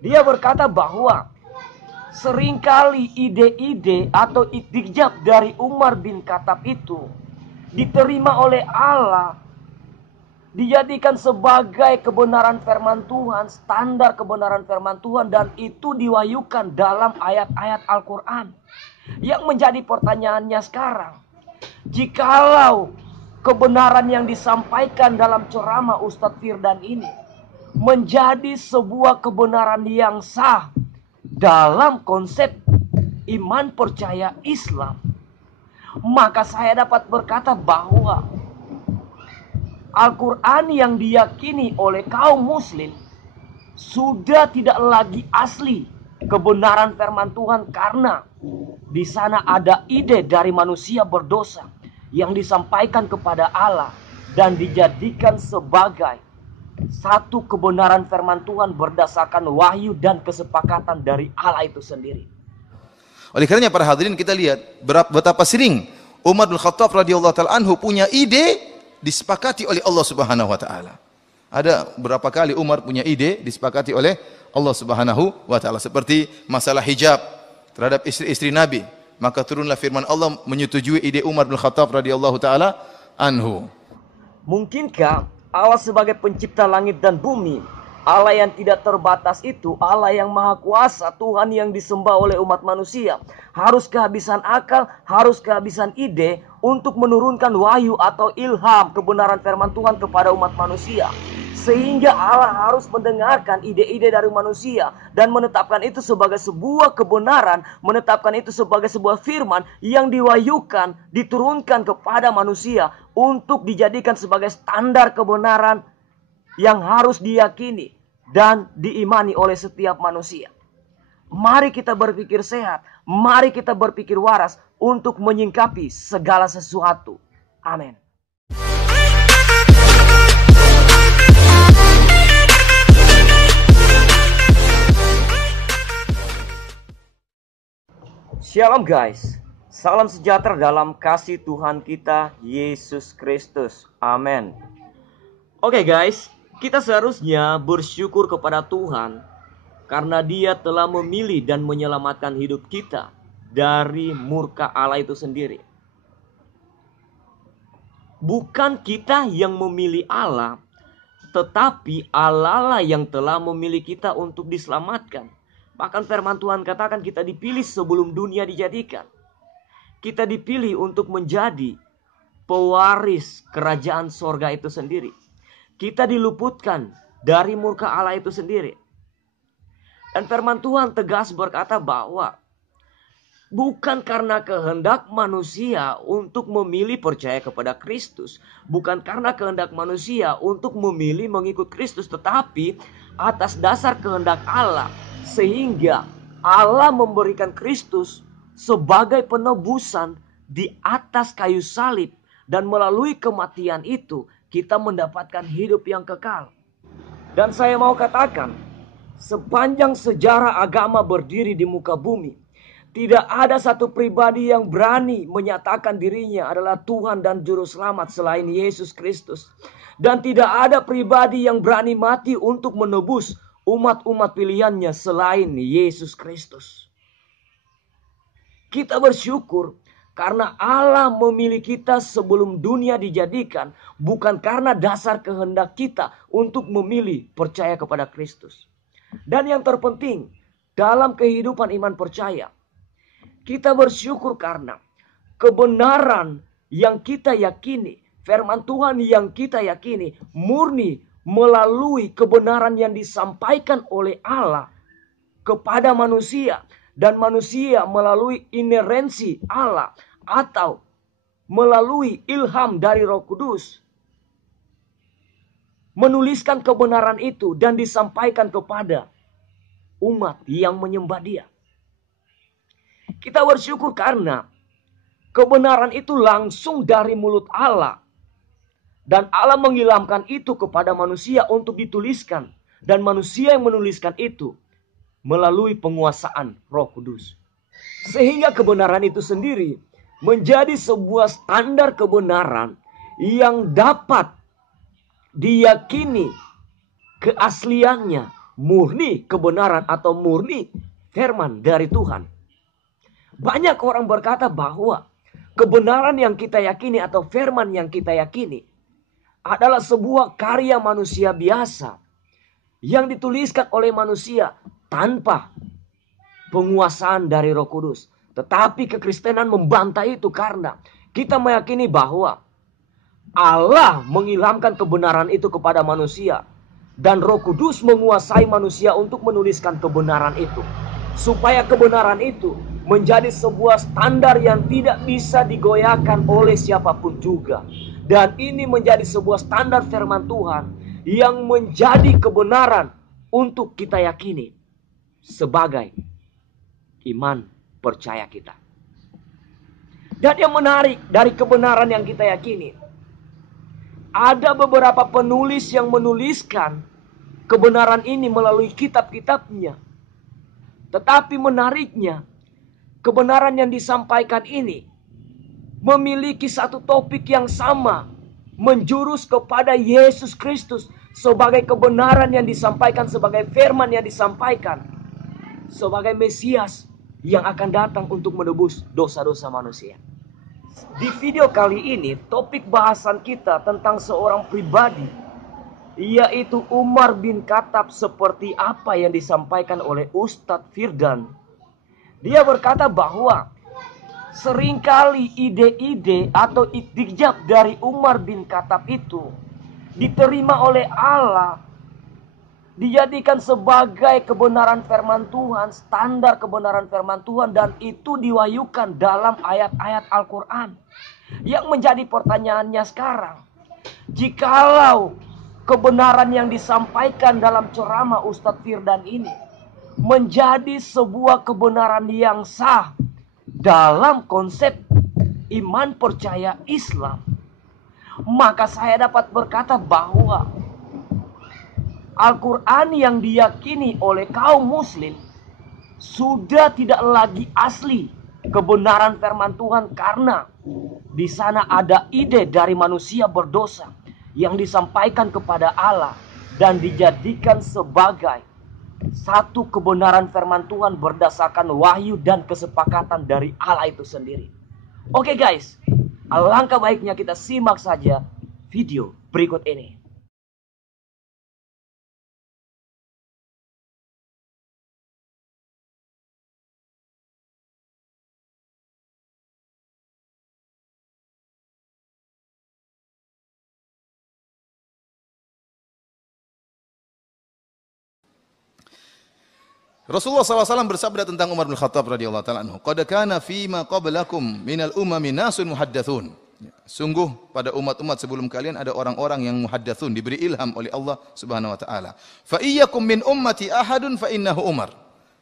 Dia berkata bahwa seringkali ide-ide atau iktijab dari Umar bin Khattab itu diterima oleh Allah, dijadikan sebagai kebenaran firman Tuhan, standar kebenaran firman Tuhan, dan itu diwahyukan dalam ayat-ayat Al-Quran. Yang menjadi pertanyaannya sekarang, jikalau kebenaran yang disampaikan dalam ceramah Ustadz Firdan ini menjadi sebuah kebenaran yang sah dalam konsep iman percaya Islam, maka saya dapat berkata bahwa Al-Quran yang diyakini oleh kaum muslim sudah tidak lagi asli kebenaran firman Tuhan, karena di sana ada ide dari manusia berdosa yang disampaikan kepada Allah dan dijadikan sebagai satu kebenaran firman Tuhan berdasarkan wahyu dan kesepakatan dari Allah itu sendiri. Oleh karenanya para hadirin, kita lihat betapa sering Umar bin Khattab radhiyallahu taala anhu punya ide disepakati oleh Allah Subhanahu wa taala. Ada berapa kali Umar punya ide disepakati oleh Allah Subhanahu wa taala, seperti masalah hijab terhadap istri-istri Nabi, maka turunlah firman Allah menyetujui ide Umar bin Khattab radhiyallahu taala anhu. Mungkinkah Allah sebagai pencipta langit dan bumi, Allah yang tidak terbatas itu, Allah yang maha kuasa, Tuhan yang disembah oleh umat manusia, harus kehabisan akal, harus kehabisan ide untuk menurunkan wahyu atau ilham kebenaran firman Tuhan kepada umat manusia, sehingga Allah harus mendengarkan ide-ide dari manusia dan menetapkan itu sebagai sebuah kebenaran, menetapkan itu sebagai sebuah firman yang diwahyukan, diturunkan kepada manusia untuk dijadikan sebagai standar kebenaran yang harus diyakini dan diimani oleh setiap manusia. Mari kita berpikir sehat, mari kita berpikir waras untuk menyingkapi segala sesuatu. Amin. Shalom guys, salam sejahtera dalam kasih Tuhan kita Yesus Kristus. Amin. Oke guys, kita seharusnya bersyukur kepada Tuhan karena Dia telah memilih dan menyelamatkan hidup kita dari murka Allah itu sendiri. Bukan kita yang memilih Allah, tetapi Allah lah yang telah memilih kita untuk diselamatkan. Bahkan firman Tuhan katakan kita dipilih sebelum dunia dijadikan. Kita dipilih untuk menjadi pewaris kerajaan sorga itu sendiri. Kita diluputkan dari murka Allah itu sendiri. Dan firman Tuhan tegas berkata bahwa bukan karena kehendak manusia untuk memilih percaya kepada Kristus, bukan karena kehendak manusia untuk memilih mengikut Kristus, tetapi atas dasar kehendak Allah, sehingga Allah memberikan Kristus sebagai penebusan di atas kayu salib, dan melalui kematian itu kita mendapatkan hidup yang kekal. Dan saya mau katakan, sepanjang sejarah agama berdiri di muka bumi, tidak ada satu pribadi yang berani menyatakan dirinya adalah Tuhan dan Juru Selamat selain Yesus Kristus. Dan tidak ada pribadi yang berani mati untuk menebus umat-umat pilihannya selain Yesus Kristus. Kita bersyukur karena Allah memilih kita sebelum dunia dijadikan, bukan karena dasar kehendak kita untuk memilih percaya kepada Kristus. Dan yang terpenting dalam kehidupan iman percaya, kita bersyukur karena kebenaran yang kita yakini, firman Tuhan yang kita yakini, murni melalui kebenaran yang disampaikan oleh Allah kepada manusia, dan manusia melalui inerensi Allah atau melalui ilham dari Roh Kudus menuliskan kebenaran itu dan disampaikan kepada umat yang menyembah Dia. Kita bersyukur karena kebenaran itu langsung dari mulut Allah, dan Allah mengilhamkan itu kepada manusia untuk dituliskan, dan manusia yang menuliskan itu melalui penguasaan Roh Kudus. Sehingga kebenaran itu sendiri menjadi sebuah standar kebenaran yang dapat diyakini keasliannya murni kebenaran atau murni firman dari Tuhan. Banyak orang berkata bahwa kebenaran yang kita yakini atau firman yang kita yakini adalah sebuah karya manusia biasa yang dituliskan oleh manusia tanpa penguasaan dari Roh Kudus. Tetapi kekristenan membantah itu karena kita meyakini bahwa Allah mengilhamkan kebenaran itu kepada manusia dan Roh Kudus menguasai manusia untuk menuliskan kebenaran itu, supaya kebenaran itu menjadi sebuah standar yang tidak bisa digoyahkan oleh siapapun juga. Dan ini menjadi sebuah standar firman Tuhan yang menjadi kebenaran untuk kita yakini sebagai iman percaya kita. Dan yang menarik dari kebenaran yang kita yakini, ada beberapa penulis yang menuliskan kebenaran ini melalui kitab-kitabnya. Tetapi menariknya, kebenaran yang disampaikan ini memiliki satu topik yang sama, menjurus kepada Yesus Kristus sebagai kebenaran yang disampaikan, sebagai firman yang disampaikan, sebagai Mesias yang akan datang untuk menebus dosa-dosa manusia. Di video kali ini, topik bahasan kita tentang seorang pribadi, yaitu Umar bin Khattab, seperti apa yang disampaikan oleh Ustadz Firdan. Dia berkata bahwa seringkali ide-ide atau iktijab dari Umar bin Khattab itu diterima oleh Allah, dijadikan sebagai kebenaran firman Tuhan, standar kebenaran firman Tuhan, dan itu diwahyukan dalam ayat-ayat Al-Quran. Yang menjadi pertanyaannya sekarang, jikalau kebenaran yang disampaikan dalam ceramah Ustadz Firdan ini menjadi sebuah kebenaran yang sah dalam konsep iman percaya Islam, maka saya dapat berkata bahwa Al-Quran yang diyakini oleh kaum muslim sudah tidak lagi asli kebenaran firman Tuhan, karena di sana ada ide dari manusia berdosa yang disampaikan kepada Allah dan dijadikan sebagai satu kebenaran firman Tuhan berdasarkan wahyu dan kesepakatan dari Allah itu sendiri. Oke guys, alangkah baiknya kita simak saja video berikut ini. Rasulullah SAW bersabda tentang Umar bin Khattab radhiyallahu taala anhu, "Qad kana fima qablakum minal umami nasun muhaddatsun." Sungguh pada umat-umat sebelum kalian ada orang-orang yang muhaddatsun, diberi ilham oleh Allah Subhanahu wa taala. "Fa iyyakum min ummati ahadun fa innahu Umar."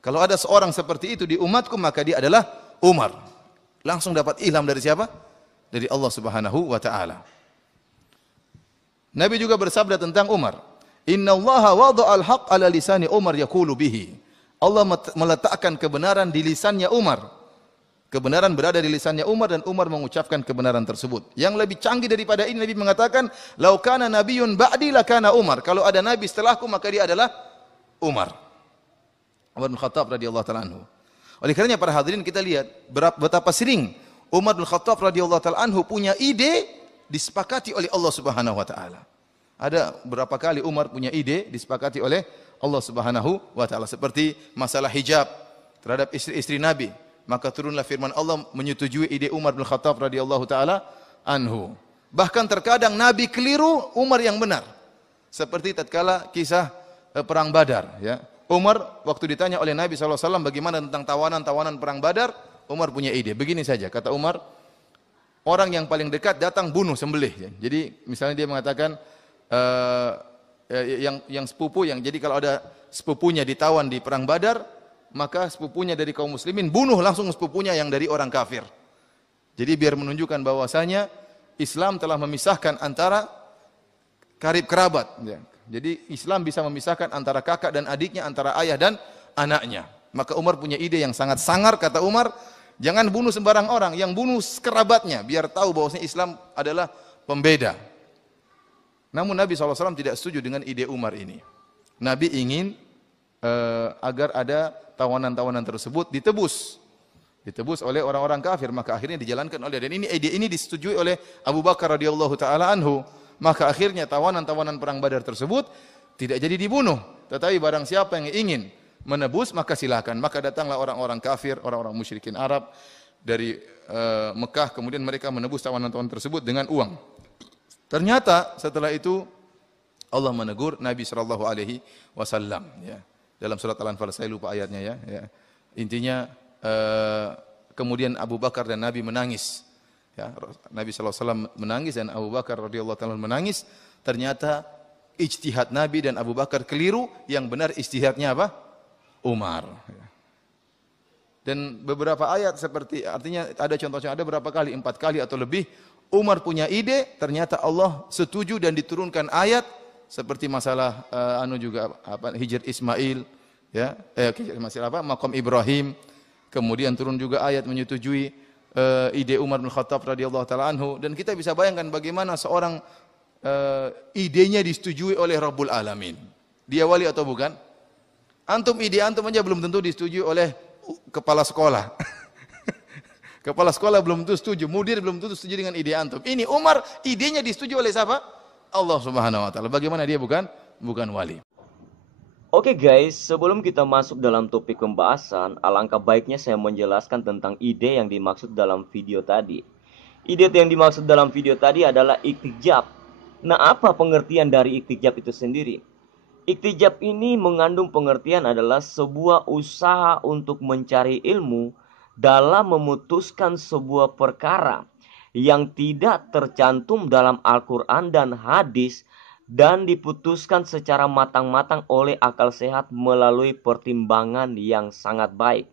Kalau ada seorang seperti itu di umatku, maka dia adalah Umar. Langsung dapat ilham dari siapa? Dari Allah Subhanahu wa taala. Nabi juga bersabda tentang Umar, "Inna Allaha wada'al haqq ala lisani Umar yaqulu bihi." Allah meletakkan kebenaran di lisannya Umar. Kebenaran berada di lisannya Umar dan Umar mengucapkan kebenaran tersebut. Yang lebih canggih daripada ini, Nabi mengatakan, "Lau kana nabiyyun ba'di lakana Umar." Kalau ada nabi setelahku, maka dia adalah Umar. Umar bin Khattab radhiyallahu taala anhu. Oleh karenanya para hadirin, kita lihat betapa sering Umar bin Khattab radhiyallahu taala anhu punya ide disepakati oleh Allah Subhanahu wa taala. Ada berapa kali Umar punya ide disepakati oleh Allah Subhanahu wa taala, seperti masalah hijab terhadap istri-istri Nabi, maka turunlah firman Allah menyetujui ide Umar bin Khattab radhiyallahu taala anhu. Bahkan terkadang Nabi keliru, Umar yang benar. Seperti tatkala kisah perang Badar, ya. Umar waktu ditanya oleh Nabi SAW bagaimana tentang tawanan-tawanan perang Badar, Umar punya ide. Begini saja kata Umar, orang yang paling dekat datang bunuh, sembelih. Jadi misalnya dia mengatakan yang sepupu, yang jadi kalau ada sepupunya ditawan di perang Badar, maka sepupunya dari kaum muslimin bunuh langsung sepupunya yang dari orang kafir. Jadi biar menunjukkan bahwasanya Islam telah memisahkan antara karib kerabat. Jadi Islam bisa memisahkan antara kakak dan adiknya, antara ayah dan anaknya. Maka Umar punya ide yang sangat sangar, kata Umar, jangan bunuh sembarang orang, yang bunuh kerabatnya, biar tahu bahwasanya Islam adalah pembeda. Namun Nabi SAW tidak setuju dengan ide Umar ini. Nabi ingin agar ada tawanan-tawanan tersebut ditebus oleh orang-orang kafir, maka akhirnya dijalankan oleh, dan ini ide ini disetujui oleh Abu Bakar radhiyallahu taala anhu. Maka akhirnya tawanan-tawanan perang Badar tersebut tidak jadi dibunuh, tetapi barang siapa yang ingin menebus maka silakan. Maka datanglah orang-orang kafir, orang-orang musyrikin Arab dari Mekah, kemudian mereka menebus tawanan-tawanan tersebut dengan uang. Ternyata setelah itu Allah menegur Nabi sallallahu alaihi wasallam, ya. Dalam surat Al-Anfal, saya lupa ayatnya, ya. Intinya kemudian Abu Bakar dan Nabi menangis. Ya, Nabi sallallahu alaihi wasallam menangis dan Abu Bakar radhiyallahu taala menangis. Ternyata ijtihad Nabi dan Abu Bakar keliru, yang benar ijtihadnya apa? Umar. Dan beberapa ayat seperti, artinya ada contohnya, ada berapa kali, 4 kali atau lebih Umar punya ide, ternyata Allah setuju dan diturunkan ayat seperti masalah Hijr Ismail, ya, masalah Maqam Ibrahim. Kemudian turun juga ayat menyetujui ide Umar bin Khattab radhiyallahu taala anhu, dan kita bisa bayangkan bagaimana seorang idenya disetujui oleh Rabbul Alamin. Dia wali atau bukan? Antum, ide antum aja belum tentu disetujui oleh kepala sekolah. Kepala sekolah belum tentu setuju, mudir belum tentu setuju dengan ide antum. Ini Umar, idenya disetujui oleh siapa? Allah Subhanahu wa taala. Bagaimana dia bukan wali? Oke guys, sebelum kita masuk dalam topik pembahasan, alangkah baiknya saya menjelaskan tentang ide yang dimaksud dalam video tadi. Ide yang dimaksud dalam video tadi adalah iktijab. Nah, apa pengertian dari iktijab itu sendiri? Iktijab ini mengandung pengertian adalah sebuah usaha untuk mencari ilmu dalam memutuskan sebuah perkara yang tidak tercantum dalam Al-Quran dan hadis, dan diputuskan secara matang-matang oleh akal sehat melalui pertimbangan yang sangat baik.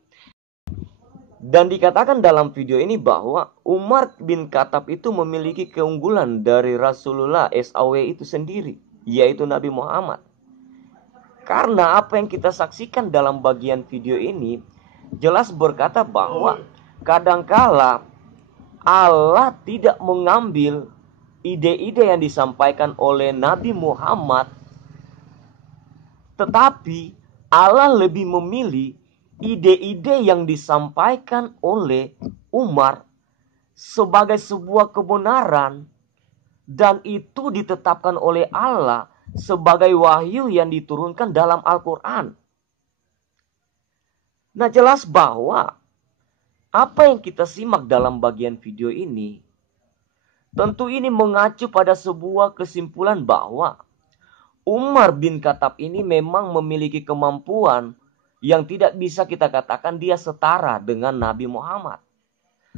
Dan dikatakan dalam video ini bahwa Umar bin Khattab itu memiliki keunggulan dari Rasulullah SAW itu sendiri, yaitu Nabi Muhammad. Karena apa yang kita saksikan dalam bagian video ini jelas berkata bahwa kadangkala Allah tidak mengambil ide-ide yang disampaikan oleh Nabi Muhammad, tetapi Allah lebih memilih ide-ide yang disampaikan oleh Umar sebagai sebuah kebenaran, dan itu ditetapkan oleh Allah sebagai wahyu yang diturunkan dalam Al-Quran. Nah, jelas bahwa apa yang kita simak dalam bagian video ini, tentu ini mengacu pada sebuah kesimpulan bahwa Umar bin Khattab ini memang memiliki kemampuan yang tidak bisa kita katakan dia setara dengan Nabi Muhammad.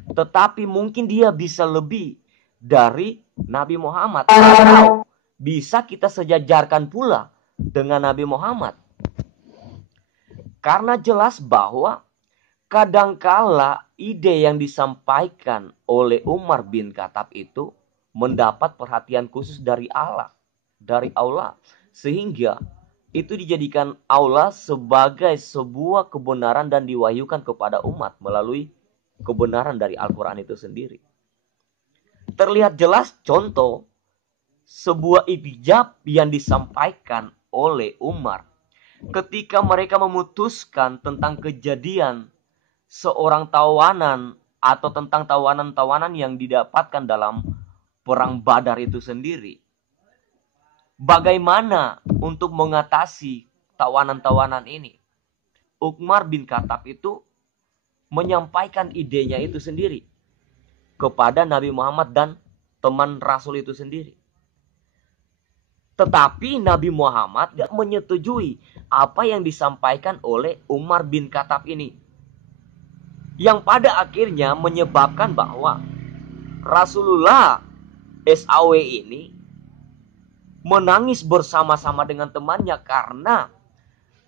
Tetapi mungkin dia bisa lebih dari Nabi Muhammad, atau bisa kita sejajarkan pula dengan Nabi Muhammad. Karena jelas bahwa kadangkala ide yang disampaikan oleh Umar bin Khattab itu mendapat perhatian khusus dari Allah, sehingga itu dijadikan Allah sebagai sebuah kebenaran dan diwahyukan kepada umat melalui kebenaran dari Al-Quran itu sendiri. Terlihat jelas contoh sebuah iktijab yang disampaikan oleh Umar ketika mereka memutuskan tentang kejadian seorang tawanan atau tentang tawanan-tawanan yang didapatkan dalam perang Badar itu sendiri. Bagaimana untuk mengatasi tawanan-tawanan ini? Umar bin Khattab itu menyampaikan idenya itu sendiri kepada Nabi Muhammad dan teman Rasul itu sendiri. Tetapi Nabi Muhammad tidak menyetujui apa yang disampaikan oleh Umar bin Khattab ini, yang pada akhirnya menyebabkan bahwa Rasulullah SAW ini menangis bersama-sama dengan temannya, karena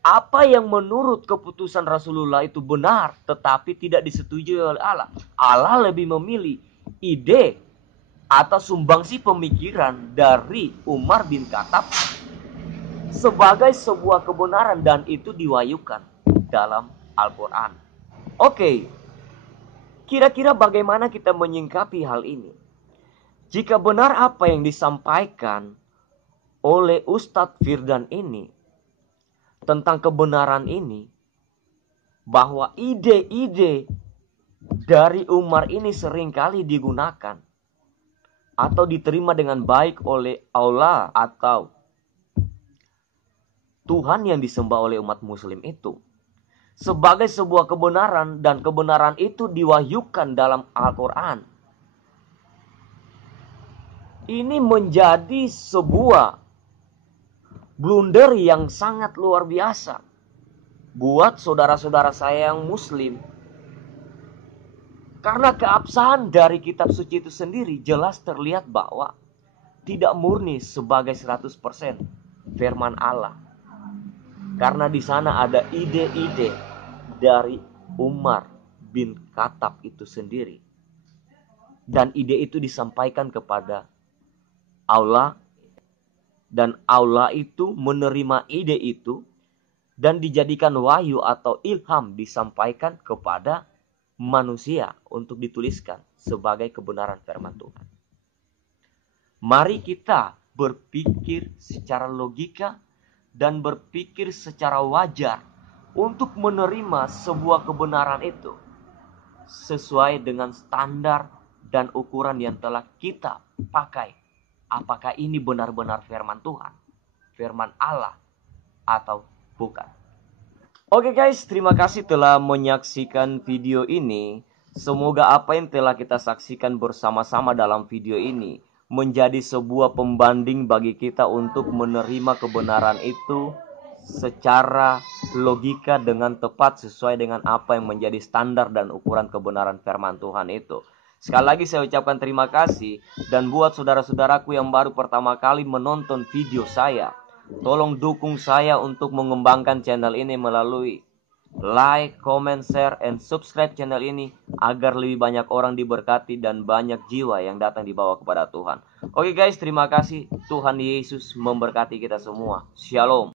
apa yang menurut keputusan Rasulullah itu benar tetapi tidak disetujui oleh Allah. Allah lebih memilih ide atau sumbangsi pemikiran dari Umar bin Khattab sebagai sebuah kebenaran, dan itu diwahyukan dalam Al-Quran. Oke, kira-kira bagaimana kita menyingkapi hal ini? Jika benar apa yang disampaikan oleh Ustadz Firdan ini, tentang kebenaran ini, bahwa ide-ide dari Umar ini seringkali digunakan atau diterima dengan baik oleh Allah atau Tuhan yang disembah oleh umat muslim itu sebagai sebuah kebenaran, dan kebenaran itu diwahyukan dalam Al-Quran. Ini menjadi sebuah blunder yang sangat luar biasa buat saudara-saudara saya yang muslim. Karena keabsahan dari kitab suci itu sendiri jelas terlihat bahwa tidak murni sebagai 100% firman Allah. Karena di sana ada ide-ide dari Umar bin Khattab itu sendiri. Dan ide itu disampaikan kepada Allah, dan Allah itu menerima ide itu dan dijadikan wahyu atau ilham, disampaikan kepada manusia untuk dituliskan sebagai kebenaran firman Tuhan. Mari kita berpikir secara logika dan berpikir secara wajar untuk menerima sebuah kebenaran itu sesuai dengan standar dan ukuran yang telah kita pakai. Apakah ini benar-benar firman Tuhan, firman Allah, atau bukan? Oke guys, terima kasih telah menyaksikan video ini. Semoga apa yang telah kita saksikan bersama-sama dalam video ini menjadi sebuah pembanding bagi kita untuk menerima kebenaran itu secara logika dengan tepat sesuai dengan apa yang menjadi standar dan ukuran kebenaran firman Tuhan itu. Sekali lagi saya ucapkan terima kasih, dan buat saudara-saudaraku yang baru pertama kali menonton video saya, tolong dukung saya untuk mengembangkan channel ini melalui like, comment, share, and subscribe channel ini agar lebih banyak orang diberkati dan banyak jiwa yang datang dibawa kepada Tuhan. Oke guys, terima kasih. Tuhan Yesus memberkati kita semua. Shalom.